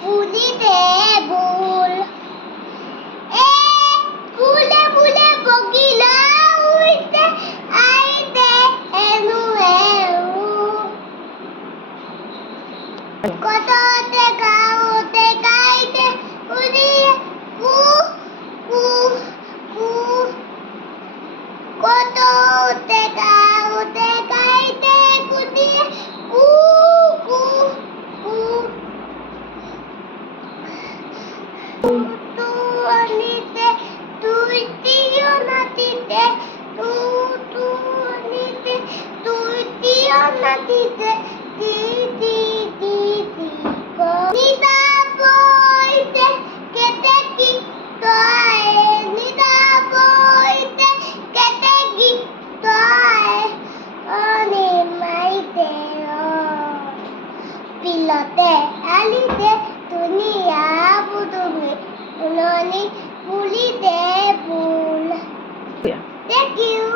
পুলিতে বুল এ ফুলে ফুলে বগিলা উইতে আইতে এনু কততে গাওতে গাইতে উড়িয়ে কু কু কু কততে গাওতে গাইতে উড়িয়ে কু কু কু তু আনিতে তুই তিও নাতিতে তু তু আনিতে তুই তিও নাতিতে তি তি তি তি গো নিদা বইতে কেতে কি তোয় নিদা বইতে কেতে কি তোয় অনি মাইতে পিলতে আলিতে দুনিয়া বুদুমি উননি পুলিতে বুল Thank you.